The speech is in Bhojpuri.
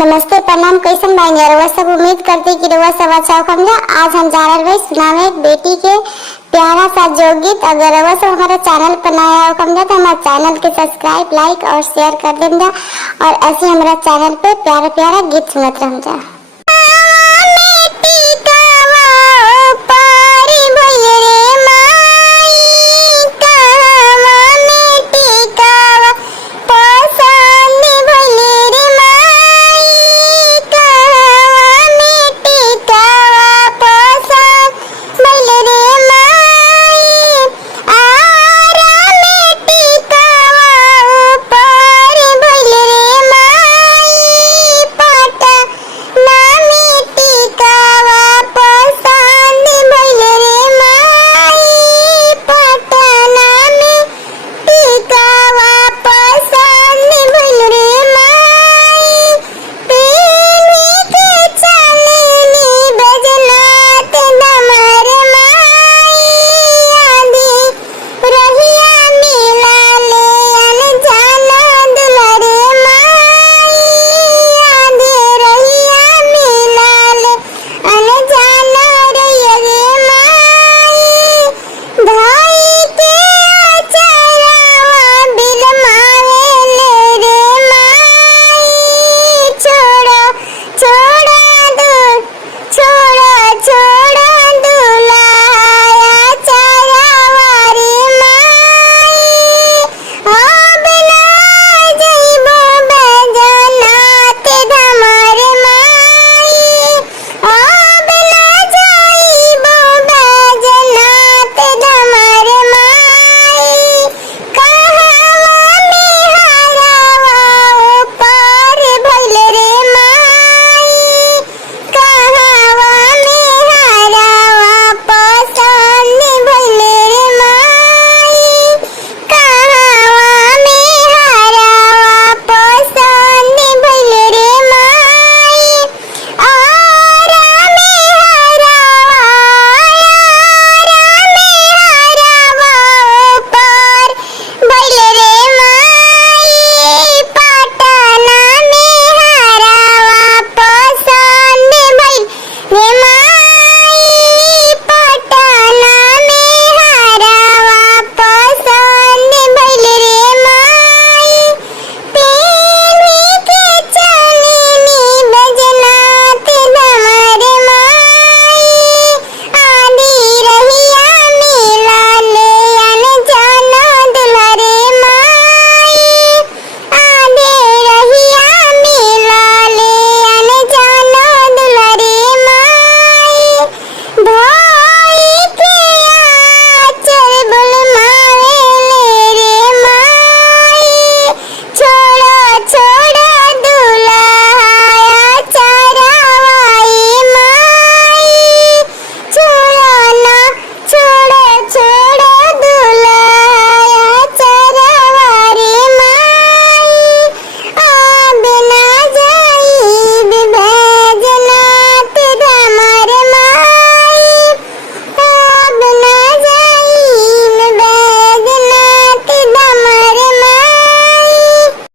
नमस्ते प्रणाम, कैसन बानी रउआ सब। उम्मीद करते कि रउआ सब अच्छा होखम। आज हम जा रहल बानी सुनावे एक बेटी के प्यारा सा जो गीत। अगर रउआ सब हमारे चैनल पर नया होखम तो हमारे चैनल के सब्सक्राइब, लाइक और शेयर कर देम जा और ऐसे हमारा चैनल पे प्यारा प्यारा गीत सुनत रहम जा।